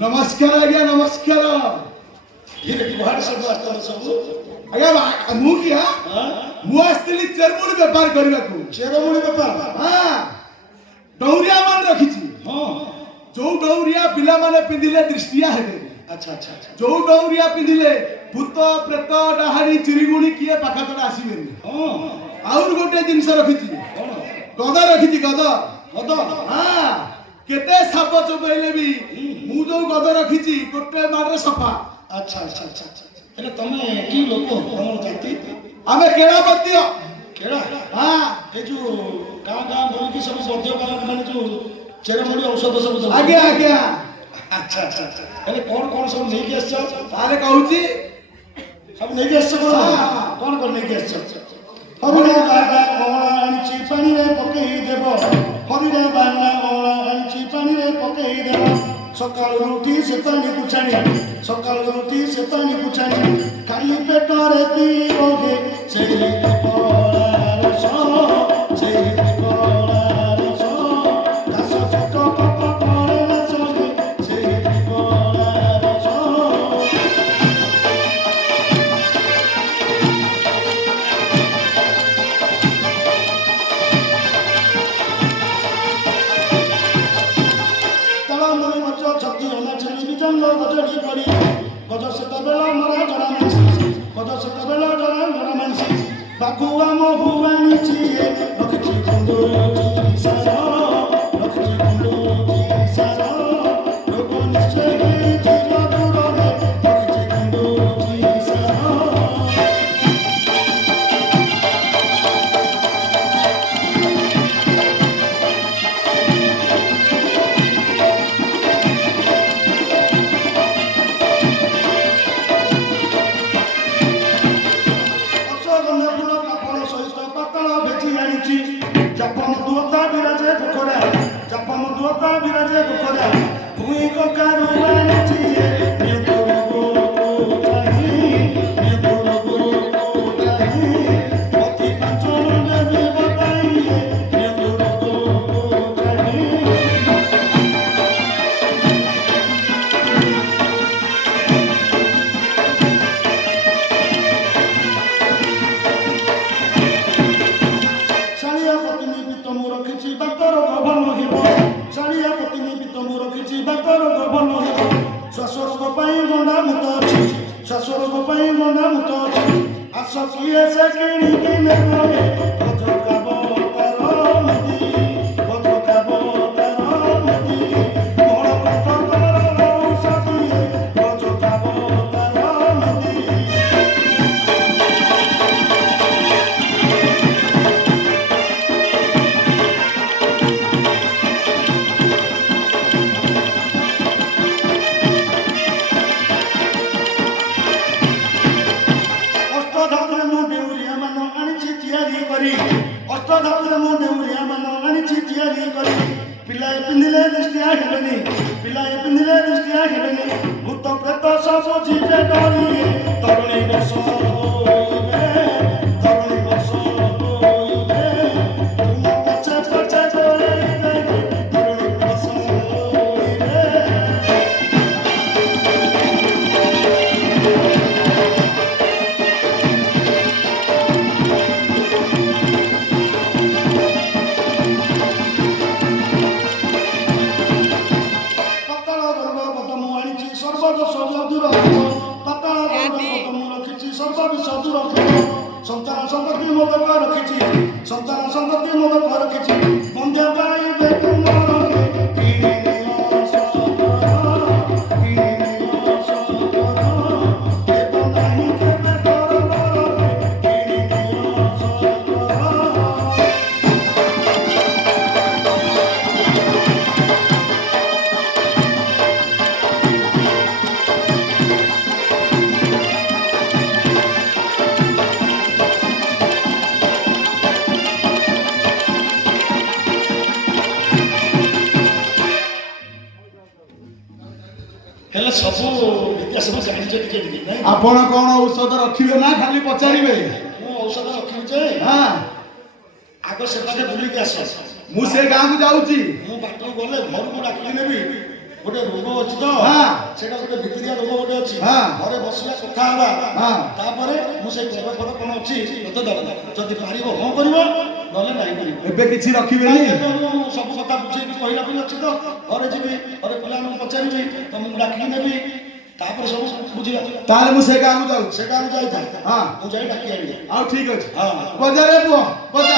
नमस्कार आज्ञा नमस्कार ये कुहाड़ सब वास्तव सब आज्ञा मु किया मु आस्तिली चेरमुड़ी व्यापार करबा को चेरमुड़ी व्यापार हां डौरिया मान रखिछि हां जो डौरिया पिला माने पिंदिले दृष्टिया हेबे अच्छा अच्छा अच्छा जो डौरिया पिंदिले भूत प्रेत डाहाडी चिरिगुणी किए पाखातडा आसीबेनी हां और गोटे जिंस रखिछि कोन गद रखिछि गद गद हां केते साप चोबैले भी मु जो गद रखिछि गोटे मारे सफा अच्छा अच्छा अच्छा हेले तमे की लोक हमर जाति आमे केळापत्य केड़ा हां ए जो गां गां बोल की सब मध्य गां माने जो चेरमुड़ी औषध सब दो आज्ञा आज्ञा अच्छा अच्छा हेले कौन सब नहीं के आछो ताले कहूची सब नहीं के आछो कौन नहीं के आछो हरिडा बागा ओळा आनिची पानी रे पकेई देबो हरिडा बागा ओळा आनिची पानी रे पकेई देबो सकाळ उठी से पानी कुछाणी सकाळ उठी से पानी कुछाणी खाली पेट रे पीओगे सेई पकोड़ा रसो सेई पकोड़ा रसो कास पेट पकोड़ा रसो सेई पकोड़ा रसो गजड़ी पड़ी गज सेत बेला मरा जरा मानसी गज सेत बेला जरा मानसी बाकुआ महुआनी चिए रखी बंधु सारो रखी बंधु सारो लोक निश्चय जीव दूर रे रखी बंधु सारो Japam duota biraje bukora Bhui ko karuani chiye Nyukuru ko tahi Moti pancholo nabi bataiye Nyukuru ko tahi Shalia patini pitomu rakhichi bakaro gobano hibo Shalia patini pitomu rakhichi bakaro gobano hibo Swasoro ko pai gonda muto achi Swasoro ko pai gonda muto achi Asa kiye se kini kine koge Bojo kabo taro mati Bojo kabo taro mati Moro koto koro usatiye Bojo kabo taro mati अष्टधातुरे मु देउरिया मानो आनिछि तियारी करी अष्टधातुरे मु देउरिया मानो आनिछि तियारी करी पिलाए पिंदिले दृष्टिया हेबेनी पिलाए पिंदिले दृष्टिया हेबेनी भूत प्रेत सब जीवे डरी तरुणी बस होइबे तरुणी बस होइबे तुम पछे पछे डराइबे तरुणी बस होइबे পাতাল গর্ভ পদমু আনিছি সর্বদোষ দূর হব পাতাল গর্ভ পদমু রখিছি সর্ববিষ দূর হব সন্তান সন্ততি মোদক রখিছি সন্তান সন্ততি মোদক রখিছি বন্ধে পাইবে কুমারকে কিনি নিও সকর কিনি নিও সকর দেব নাহি কেবে করবরে কিনি নিও সকর हेले सब विद्या सब जानिछ टिके टिके नै आपण कोन औषध रखिबे ना खाली पचारिबे मु औषध रखिउ जे हां आगो सेटाके बुली के आस मु से गां को जाउची मु बाटो गले घर को डाकली नेबी ଗୋଟେ ରୋଗ ଅଛି ତ ହଁ। ସେଇଟା ଗୋଟେ ଭିତରିଆ ରୋଗ ଗୋଟେ ଅଛି ହଁ। ଘରେ ବସିବା କଥା ହବା ହଁ। ତାପରେ ମୁଁ ସେଇ ପଦ ଫଦ କଣ ଅଛି ତତେ ଦବ ଯଦି ପାରିବ ହଁ କରିବ ନହେଲେ ନାହିଁ କରିବ ଏବେ କିଛି ରଖିବେନି ଏବେ ମୁଁ ସବୁ କଥା ବୁଝେଇକି କହିଲା ପରେ ଅଛି ତ ଘରେ ଯିବି ଘରେ ପିଲାମାନଙ୍କୁ ପଚାରିବି ତମକୁ ଡାକିକି ନେବି ତାପରେ ସବୁ ବୁଝିବା ତାହେଲେ ମୁଁ ସେ ଗାଁକୁ ଯାଉଛି ସେଟା ମୁଁ ଯାଇଥାଏ ହଁ। ମୁଁ ଯାଇ ଡାକି ଆଣିବି ଆଉ ଠିକ ଅଛି ହଁ। ବଜାରରେ ପୁଅ ବଜା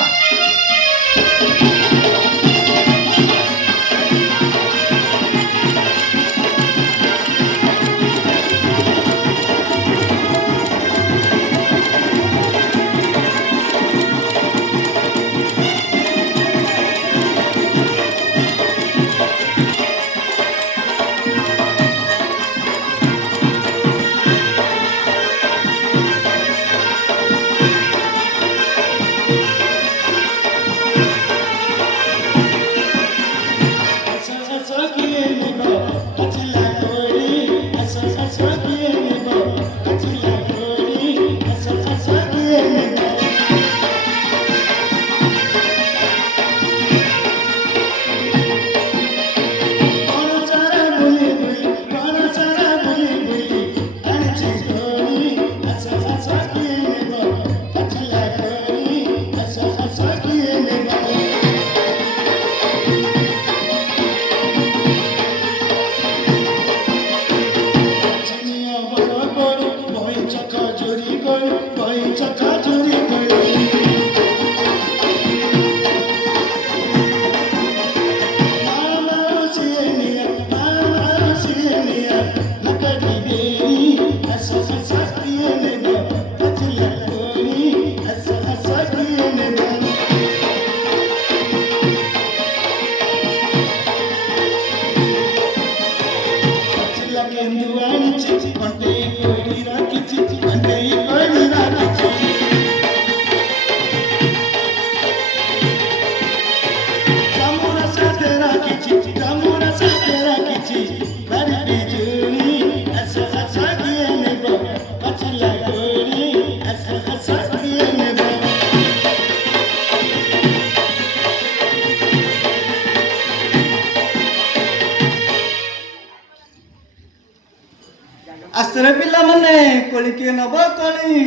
आसरे पिला मने कोली के नब कोली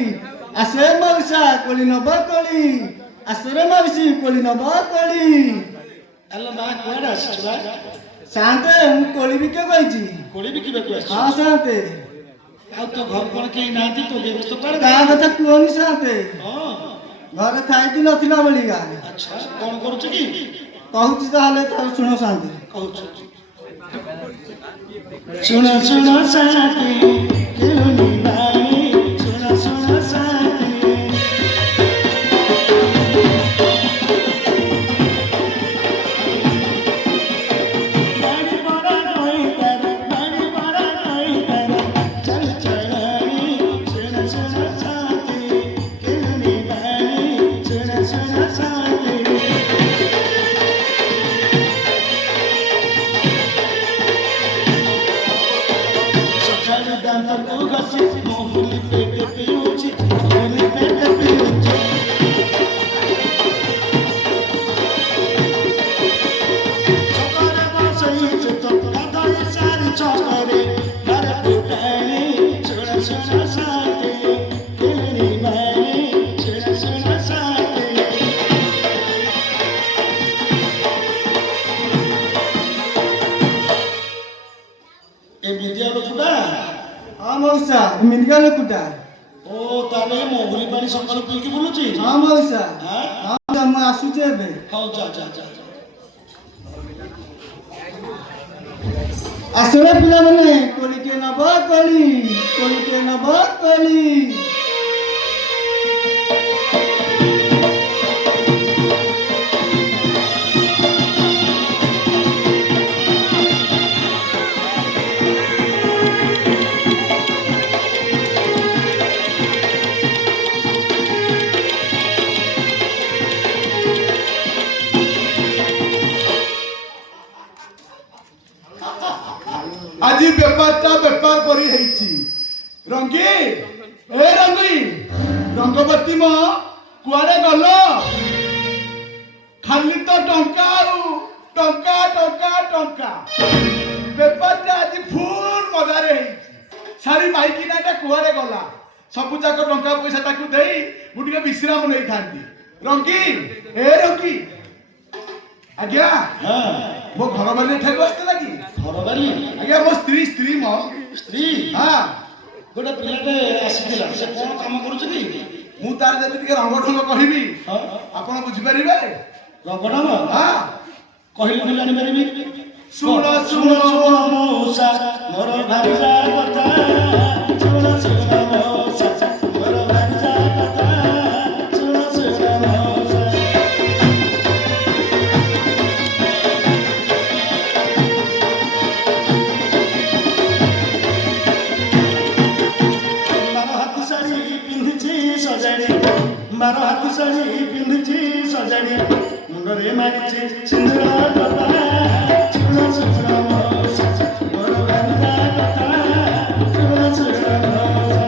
आसे मौसा कोली नब कोली आसरे मौसी कोली नब कोली ଆଲୋ ମା କୁଆଡେ ଆସିଛୁ ବା शांते मु कोली भी के कहिची କୋଳି ବିକିବାକୁ ଆସିଛୁ हां शांते ଆଉ ତୋ ଘର କଣ କେହି ନାହାନ୍ତି ତୋ ବ୍ୟବସ୍ଥା କୁଆଡେ का कथा कुहनी शांते ହଁ घर थाई नथिला बलिगा ଆଚ୍ଛା କଣ କରୁଛୁ କି कहूची ताले त सुनो शांते କହୁଛୁ ଶୁଣ ଶୁଣ ସାଥୀ କେଉନି ବାଣୀ ଶୁଣ ଶୁଣ ସାଥୀ ବାଣୀ ପରା କହିତାର ବାଣୀ ପରା କହିତାର ଚାଲ ଚଳଣି ଶୁଣ ଶୁଣ ସାଥୀ କେଉନି ବାଣୀ ଶୁଣ ଶୁଣ ସାଥୀ ସକାଳେ ଦାନ୍ତକୁ ଘଷି ମହୁଲି ପେଟ ପିଉଛି ମହୁଲି ପେଟ ପିଉଛି ଛକରେ ବସେଇଛୁ ତ ଗାଧୋଇ ସାରି ଛକରେ ଘରେ ଫୁଟାଣି ଶୁଣ ଶୁଣ ସାଥୀ କେଉନି ବାଣୀ ଶୁଣ ଶୁଣ ସାଥୀ ଏ ବିଦ୍ୟା ଲୋକଟା हां मौसा मिनगा लकुटा ଓ ତାହେଲେ ମହୁଲି ପାଣି ସକାଳୁ ପିଇକି ବୁଲୁଛି हां मौसा ହଁ हां मु आसुचे एबे ହଉ ଯା ଯା ଯା आसरे पिला मने कोली के नब कोली कोली के नब कोली আজি বেপারটা বেপার করি হেইছি রঙ্গি এ রঙ্গি রঙ্গবতী ম কুয়াড়ে গল খালি তো টঙ্কা আউ টঙ্কা টঙ্কা টঙ্কা বেপার ଗାଡ଼ି ମାଇକିନା ଏଟା କୁଆଡ଼େ ଗଲା ସବୁ ଯାକ ଟଙ୍କା ପଇସା ତାକୁ ଦେଇ ମୁଁ ଟିକେ ବିଶ୍ରାମ ନେଇଥାନ୍ତି। ରଙ୍ଗୀ ଏ ରଙ୍ଗୀ ଆଜ୍ଞା ହଁ ମୋ ଘର ବାଲି ଏଠାକୁ ଆସିଥିଲା କି? ଘରବାଲି ଆଜ୍ଞା ମୋ ସ୍ତ୍ରୀ ମୋ ସ୍ତ୍ରୀ ହଁ ଗୋଟେ ପିଲାଟେ ଆସିଥିଲା ସେ କଣ କାମ କରୁଛି କି? ମୁଁ ତାର ଯଦି ଟିକେ ରଙ୍ଗ ଢଙ୍ଗ କହିବି ହଁ ଆପଣ ବୁଝିପାରିବେ? ରଙ୍ଗଢଙ୍ଗ ହଁ କହିଲେ ମୁଁ ଜାଣିପାରିବି। ଶୁଣ ଶୁଣ ଶୁଣ ମଉସା ମୋର ଭାରିଜା କଥା ଶୁଣ ଶୁଣ ମଉସା ମୋର ଭାରିଜା କଥା ଶୁଣ ଶୁଣ ମଉସା ବାର ହାତ ଶାଢ଼ୀ ପିନ୍ଧିଛି ସଜାଡ଼ି ମୁଣ୍ଡରେ ମାରିଛି ସିନ୍ଦୁର ଟପା ଶୁଣ ଶୁଣ ମଉସା ମୋର ଭାରିଜା କଥା ଶୁଣ ଶୁଣ ମଉସା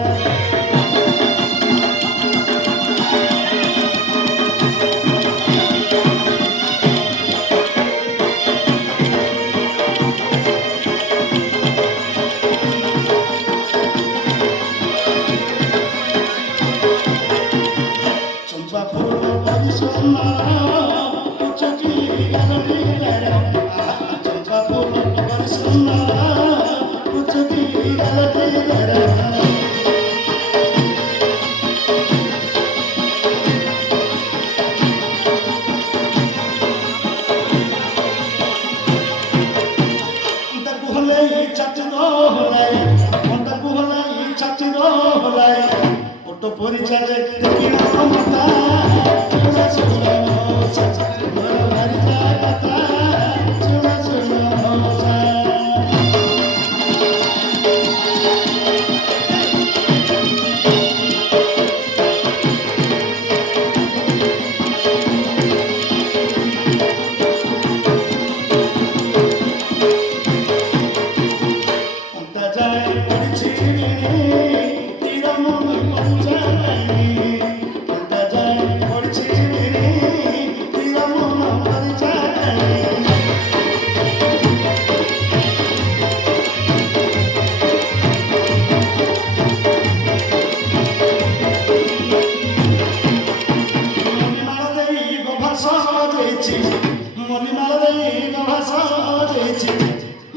ଚମ୍ପା ଫୁଲ ପରିସନ୍ନା ଚକି ଗାଲଟି ଚମ୍ପା ଫୁଲ ପରିସନ୍ନା ଚକି ଗାଲଟି ତାକୁ ହଲାଇ ଛାତି ହଲାଇ ତାକୁ ହଲାଇ ଛାତି ହଲାଇ ଓଟ ପରି ଚାଲେ ଦେଖିନା ମମତା ଶୁଣ ଶୁଣ ମଉସା ମୋର ଭାରିଜା କଥା ଶୁଣ ଶୁଣ ମଉସା ଅଣ୍ଟା ଯାଏ ପଡ଼ିଛି ତୀର ମନ ପଡ଼ିଯାଏ ଅଣ୍ଟା ଯାଏ ପଡ଼ିଛି ତୀର ମନ ପଡ଼ିଯାଏ ମଲିମାଳ ଦେଇ ଗଭାସ ଦେଇଛି ମଲିମାଳ ଦେଇ ଗଭାସ ଦେଇଛି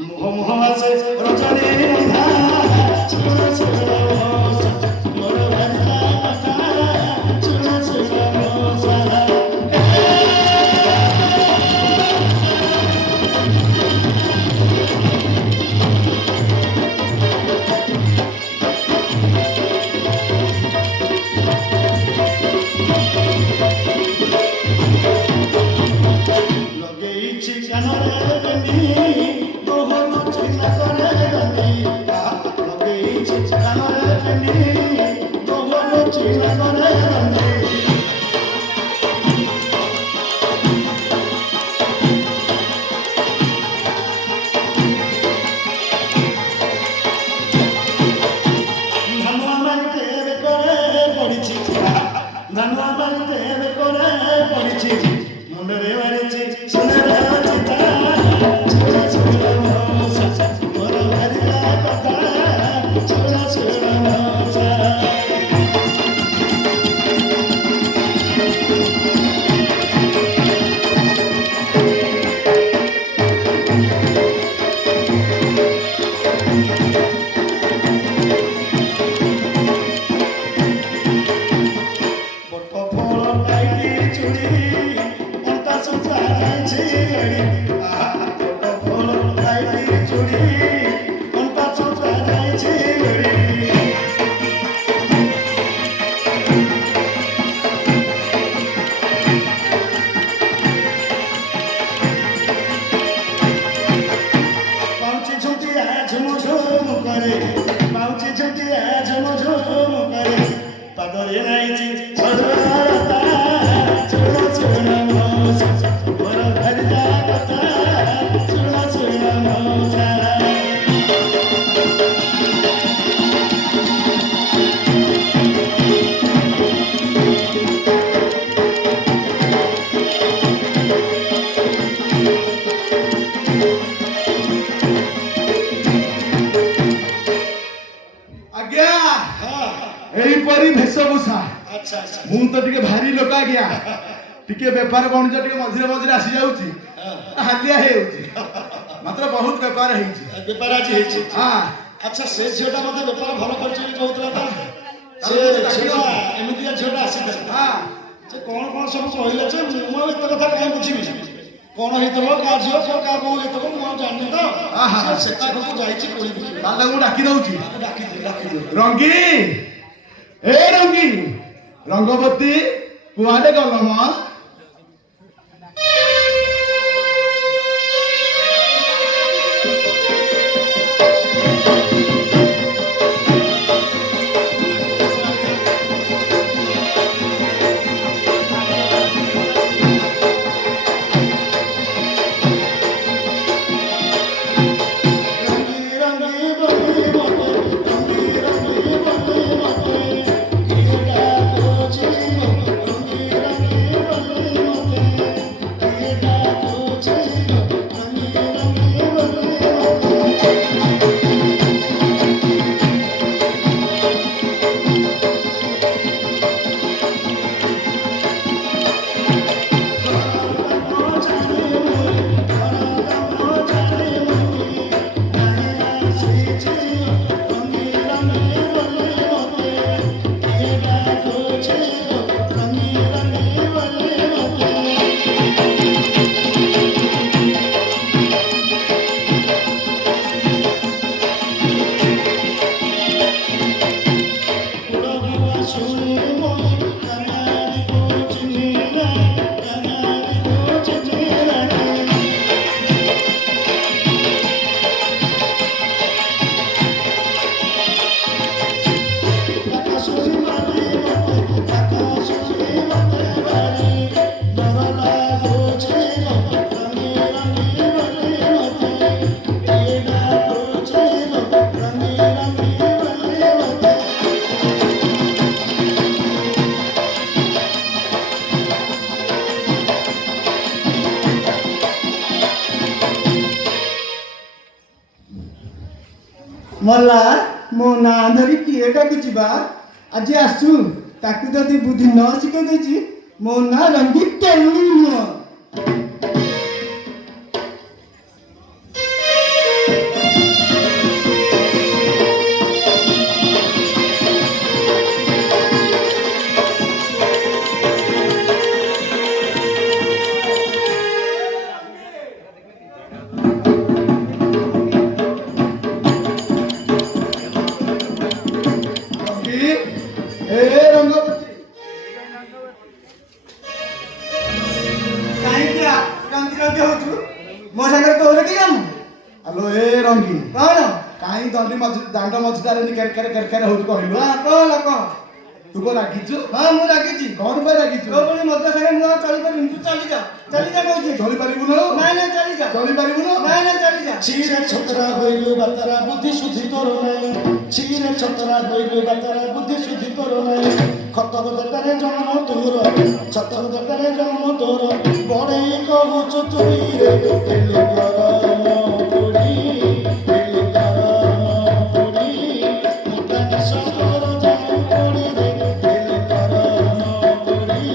ମୁହ ମୁହ ଆସେ ରଜନୀ ଗନ୍ଧା ଶୁଣ ଶୁଣ ମଉସା ମୋର ଭାରିଜା କଥା ଶୁଣ ଶୁଣ ମଉସା ଲଗେଇଛି କାନରେ ବେନି ଦୋହନ ଚିଲା କରେ ରନି ଲଗେଇଛି କାନରେ ବେନି ଦୋହନ ଚିଲା କରେ ରନି ଧାନ ବାରିଟେ ବେକରେ ପଡ଼ିଛି ଧାନ ବାରିଟେ ବେକରେ ପଡ଼ିଛି ମୁଣ୍ଡରେ ମାରିଛି ସୁନେର ଚିତା ଶୁଣ ଶୁଣ ମଉସା ମୋର ଭାରିଜା କଥା ଶୁଣ ଶୁଣ ମଉସା ବଟ ଫଳ ଟାଇଟି ଚୁଡ଼ି ଅଣ୍ଟା ସୁତା ଯାଇଛି ଏଡ଼ି ବଟ ଫଳ ଟାଇଟି ଚୁଡ଼ି ଅଣ୍ଟା ସୁତା ଯାଇଛି ଏଡ଼ି ପାଉଁଛି ଝୁଣ୍ଟିଆ ଝୁମ ଝୁମ କରେ ପାଉଁଛି ଝୁଣ୍ଟିଆ ଝୁମ ଝୁମ କରେ ପାଦରେ ନାଇଛି ସଜଳତା ଶୁଣ ଶୁଣ ମଉସା ମୋର ଭାରିଜା କଥା ଶୁଣ ଶୁଣ ମଉସା ମଉସା ଆଚ୍ଛା ଆଚ୍ଛା ମୁଁ ତ ଟିକେ ଭାରି ଲୋକ ଆଜ୍ଞା ଟିକେ ବେପାର ବାଣିଜ୍ୟ ଟିକେ ମଝିରେ ମଝିରେ ଆସି ଯାଉଛି ହାଲିଆ ହେଇଯାଉଛି ମାତ୍ର ବହୁତ ବେପାର ହେଇଛି ବେପାର ଆଜି ହେଇଛି ହଁ ଆଚ୍ଛା ସେ ଝିଅଟା ମତେ ବେପାର ଭଲ କରିଛି ବୋଲି କହୁଥିଲା ତ ସେ ଝିଅଟା ଏମିତିଆ ଝିଅଟା ଆସିଥିଲା ହଁ ସେ କଣ କଣ ସବୁ କହିଲା ଯେ ମୁଁ ଆଉ ଏତେ କଥା କାହିଁ ବୁଝିବି କଣ ହେଇଥିବ କାହା ଝିଅ କାହା ବୋଉ ହେଇଥିବ ମୁଁ ଆଉ ଜାଣିନି ତ ସେ ସେଠାକୁ ଯାଇଛି କୋଳି ବିକିବ ତାହେଲେ ମୁଁ ଡାକି ଦଉଛି ଡାକିଦିଅ ରଙ୍ଗୀ ଏ ରଙ୍ଗୀ ରଙ୍ଗବତୀ କୁଆଡେ ଗଲ ମ ମଲା ମୋ ନାଁ ଧରି କିଏ ଡାକୁଛି ବା ଆଜି ଆସୁ ତାକୁ ଯଦି ବୁଦ୍ଧି ନ ଶିଖେଇ ଦେଇଛି ମୋ ନାଁ ରଙ୍ଗୀ ତେଲୁଣି ନୁହଁ ରଙ୍ଗୀ ଏ ରଙ୍ଗବତୀ କାହିଁକି ରଙ୍ଗୀ ରଙ୍ଗୀ ହଉଛୁ ମୋ ସାଙ୍ଗରେ ତୋର କି କାମ ଆଲୋ ଏ ରଙ୍ଗୀ କଣ କାହିଁ ଦାଣ୍ଡ ମଝିଟାରେ କେରକେର ହଉଛି କହିଲୁ କଣ କହ ତୁ କଣ ରାଗିଛୁ ହଁ ମୁଁ ରାଗିଛି କଣ ପାଇଁ ରାଗିଛୁ ତୋ ଭଳି ମଦ ସାଙ୍ଗେ ମୁଁ ଆଉ ଚଳିପାରିବିନି ତୁ ଚାଲିଯା କହୁଛି ଚଳିପାରିବୁନୁ ନାଇଁ ନାଇଁ ଚାଲିଯା ଚଳିପାରିବୁନୁ ନାଇଁ ନାଇଁ ଚାଲିଯା ଛିରେ ଛତରା ହଇଲୁ ବାତାରା ବୁଦ୍ଧି ସୁଧି ତୋର ନାହିଁ ଛିରେ ଛତରା ହଇଲୁ ବାତାରା ବୁଦ୍ଧି ସୁଧି ତୋର ନାହିଁ ଖତର ଦରକାରେ ଜନ୍ମ ତୋର ଛତର ଦରକାରେ ଜନ୍ମ ତୋର ବଢେଇ କହୁଛୁ ଚୁଇରେ ଏଲେ କରମ ପୁଡ଼ି ଏଲେ କରମ ପୁଡ଼ି ମୋଟା ନିଶ ତୋର ଯାଉ ପଡ଼ି ରେ ଏଲେ କରମ ପୁଡ଼ି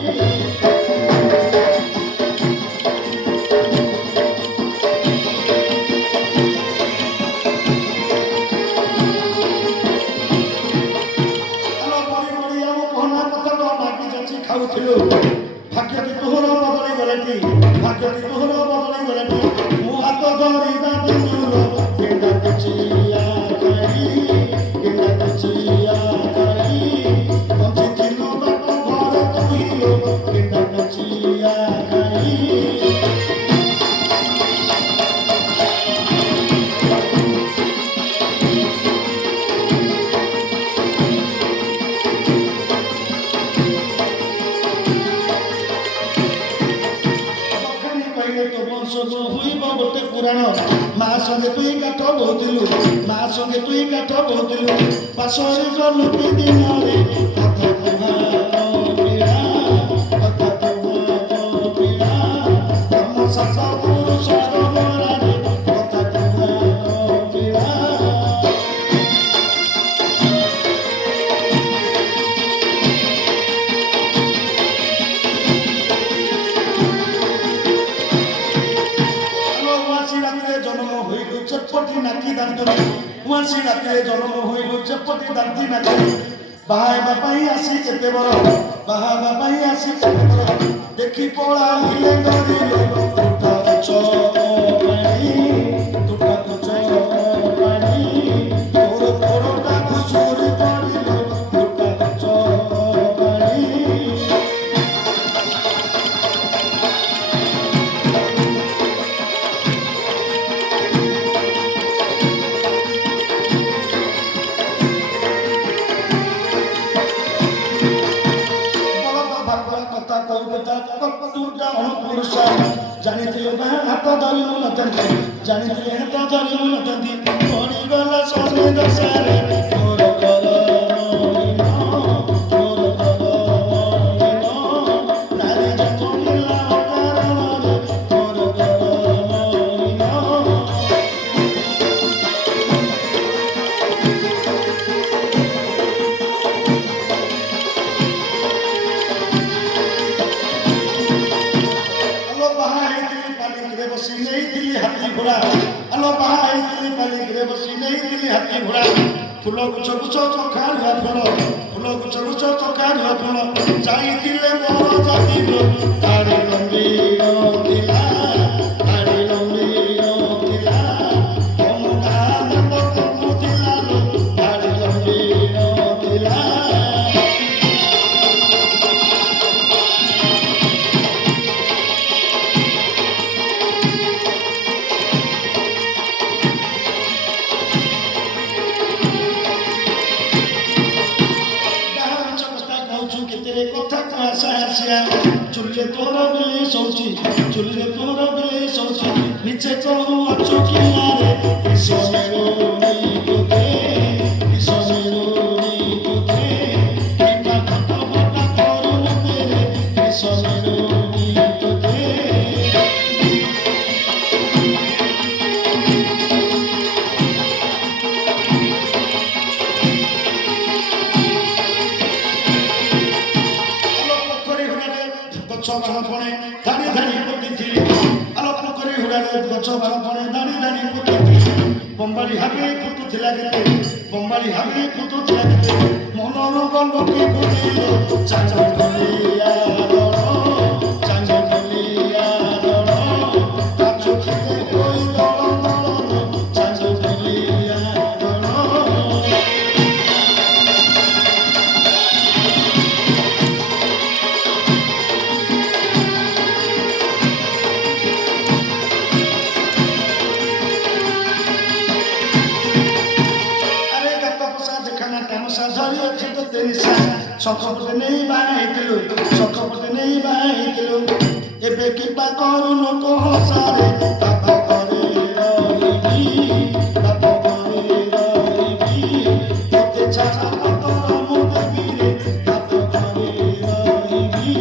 ଖାଉଥିଲୁ ଭାଗ୍ୟଟି ତୋହର ବଦଳି ଗଲାଟି ଭାଗ୍ୟଟି ତୋହର ବଦଳି ଗଲାଟି ମୁଁ ହାତ ଧରିବା ଦିନୁର ଗେଣ୍ଡା କୁଚିଆ ଖାଇ ଗେଣ୍ଡା କୁଚିଆ ଖାଇ ବଞ୍ଚିଥିଲୁ ବାପ ଘରେ କହିଲୁ ଗେଣ୍ଡା କୁଚିଆ ଖାଇ ଗୋଟେ ପୁରାଣ ମା ସଙ୍ଗେ ତୁଇ କାଠ ବହୁଥିଲୁ ମା ସଙ୍ଗେ ତୁଇ କାଠ ବହୁଥିଲୁ ପାଶରେ ଗଲୁ କି ଦିନରେ କଥା ପୀଡ଼ା କଥା ପୀଡ଼ା ତମ ସାତ ପୁରୁଷର ମରାରେ କଥା ପୀଡ଼ା ହୋଇଲୁ ଚେପଟି ନାକି ଦାନ୍ତରେ ଉଆଁସି ରାତିରେ ଜନ୍ମ ହୋଇଲୁ ଚେପଟି ଦାନ୍ତି ନାକି ବାହା ହେବା ପାଇଁ ଆସି କେତେ ବର ବାହା ହେବା ପାଇଁ ଆସି କେତେ ବର ଦେଖି ପଳାଇଲେ ଡରିଲେ ତୁଟା ତୁଛ ପାଣି ତୁଟା ତୁଛ ପାଣି ତୋର ତୋରଟାକୁ ଚୋରି କରିଲେ ତୁଟା ତୁଛ ପାଣି କଥା କହୁଟା ତୁଟା ଅନୁପୁରୁଷ ଜାଣିଥିଲେ ବା ହାତ ଧରିବୁ ନଥାନ୍ତି ଜାଣିଥିଲେ ହାତ ଧରିବୁ ନଥାନ୍ତି ପଡ଼ିଗଲା ସନେ ଦଶାରେ ମୋର କର ନାରୀ ଜନ୍ମିଲା ଅକାରଣରେ ମୋର କର बसी नहीं दिली हाथी घोड़ा आलो बाई दिली पालिक रे बसी नहीं दिली हाथी घोड़ा फूल गुछ गुछ चखारुआ फूल फूल गुछ गुछ चखारुआ फूल जाई दिले मोर जातिलो ताड़ी लंबी दिला ताड़ी लंबी दिला हम गान लोक मुदिला लो ताड़ी लंबी दिला चुल्ले तोर बिले सोची चुल्ले तोर बिले सोची नीचे कहू अच्छो किनारे सोनेरो नी कोते सोनेरो नी कोते कीटा फटा फटा करू तेरे सोनेरो नी कोते पणे धाड़ी धाड़ी पोती आलो पोखरी हुड़ारे गछ बाण पणे धाड़ी धाड़ी पोती बम्बाड़ी हाबी फुटुला केते बम्बाड़ी हाबी फुटुला केते मनरो गलोकी बुझिलो चांचो गलिया चांचो गलिया काचो खेते कोई दल चांचो गलिया सकपटे नहीं बाहिलु सकपटे नहीं बाहिलु एबे किपा करू लोक हसारे बाबा करे रहिबी बाबा करे रहिबी तोते छाछा पतर मु देबी रे बाबा करे रहिबी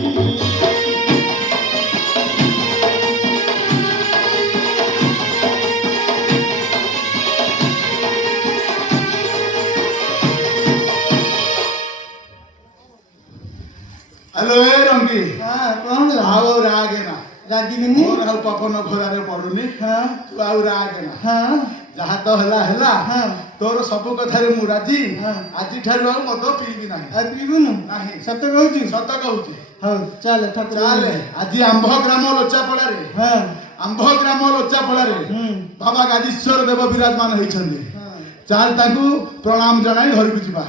हेलो ए रंगी हाँ कौन आओ रागे ना रागिनी मोर हाउ पपन घोरारे पडुनी हाँ तू आउ रागे ना हाँ जहा तो हला हाँ तोर सब कथारे मु राजी हाँ आजि ठारु आउ मद पीबी नाही आज पीबुनु नाही सत कहूची सत कहूची हाँ चल ठाकुर चाले आज आंभ ग्राम लोचा पड़ारे हाँ आंभ ग्राम लोचा पड़ारे बाबा गादीश्वर देव विराजमान होइछन्ती हाँ चाल ताकू प्रणाम जनाई घर को जीवा